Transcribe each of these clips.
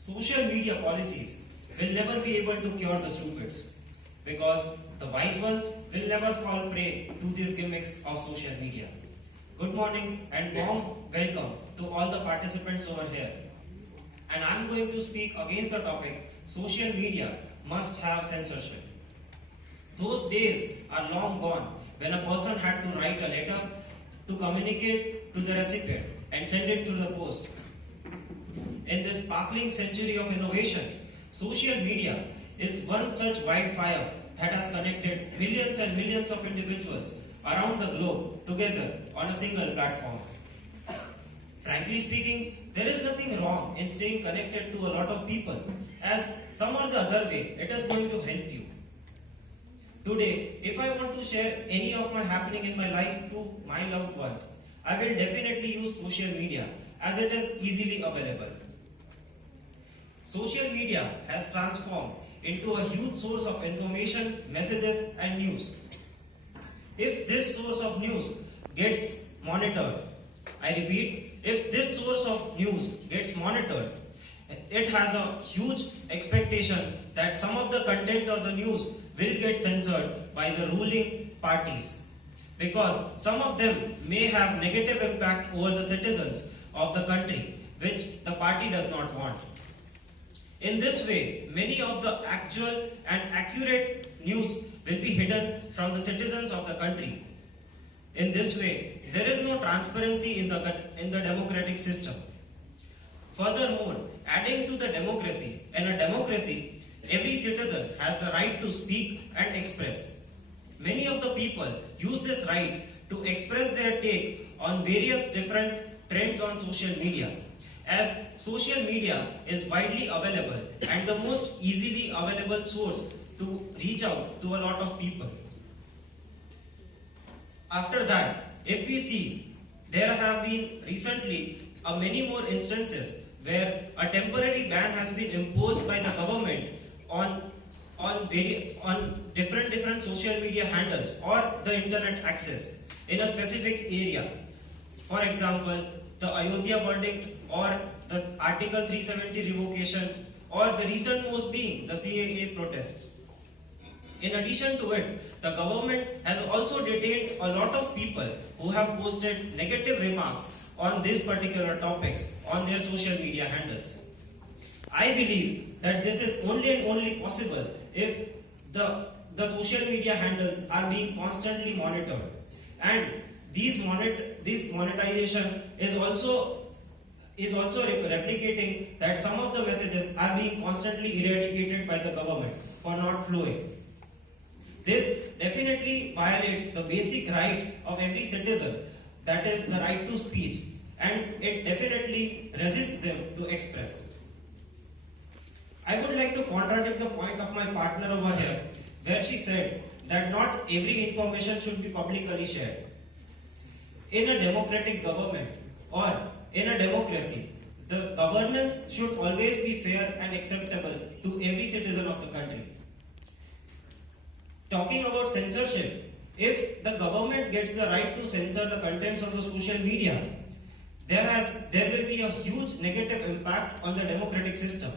Social media policies will never be able to cure the stupids because the wise ones will never fall prey to these gimmicks of social media. Good morning and warm welcome to all the participants over here. And I'm going to speak against the topic social media must have censorship. Those days are long gone when a person had to write a letter to communicate to the recipient and send it through the post. In this sparkling century of innovations, social media is one such wildfire that has connected millions and millions of individuals around the globe together on a single platform. Frankly speaking, there is nothing wrong in staying connected to a lot of people, as some or the other way it is going to help you. Today, if I want to share any of my happening in my life to my loved ones, I will definitely use social media as it is easily available. Social media has transformed into a huge source of information, messages and news. If this source of news gets monitored, I repeat, if this source of news gets monitored, it has a huge expectation that some of the content of the news will get censored by the ruling parties, because some of them may have negative impact over the citizens of the country, which the party does not want. In this way, many of the actual and accurate news will be hidden from the citizens of the country. In this way, there is no transparency in the democratic system. Furthermore, adding to the democracy, in a democracy, every citizen has the right to speak and express. Many of the people use this right to express their take on various different trends on social media, as social media is widely available and the most easily available source to reach out to a lot of people. After that, if we see, there have been recently many more instances where a temporary ban has been imposed by the government on different social media handles or the internet access in a specific area. For example, the Ayodhya verdict or the Article 370 revocation, or the recent most being the CAA protests. In addition to it, the government has also detained a lot of people who have posted negative remarks on these particular topics on their social media handles. I believe that this is only and only possible if the social media handles are being constantly monitored, and this monetization is also replicating that some of the messages are being constantly eradicated by the government for not flowing. This definitely violates the basic right of every citizen, that is the right to speech, and it definitely resists them to express. I would like to contradict the point of my partner over here, where she said that not every information should be publicly shared. In a democratic government or in a democracy, the governance should always be fair and acceptable to every citizen of the country. Talking about censorship, if the government gets the right to censor the contents of the social media, there will be a huge negative impact on the democratic system.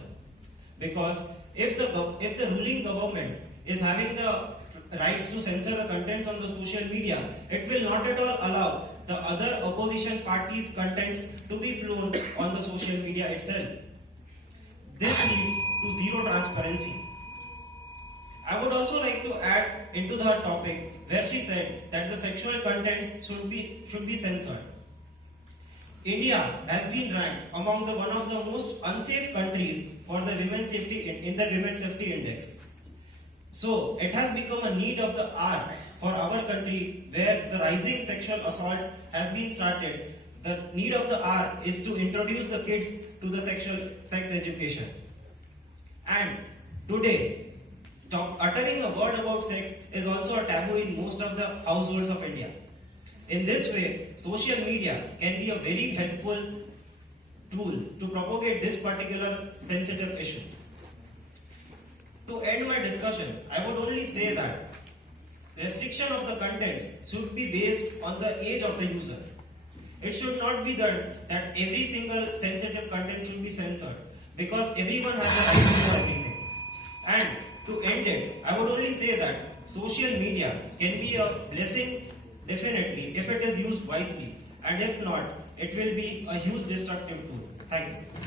Because if the ruling government is having the rights to censor the contents on the social media, it will not at all allow the other opposition parties' contents to be flown on the social media itself. This leads to zero transparency. I would also like to add into the topic where she said that the sexual contents should be censored. India has been ranked among one of the most unsafe countries for the women's safety in the Women's Safety Index. So it has become a need of the hour for our country, where the rising sexual assaults has been started. The need of the hour is to introduce the kids to the sex education. And today, uttering a word about sex is also a taboo in most of the households of India. In this way, social media can be a very helpful tool to propagate this particular sensitive issue. To end my discussion, I would only say that restriction of the contents should be based on the age of the user. It should not be that every single sensitive content should be censored, because everyone has the right to know everything. And to end it, I would only say that social media can be a blessing definitely if it is used wisely, and if not, it will be a huge destructive tool. Thank you.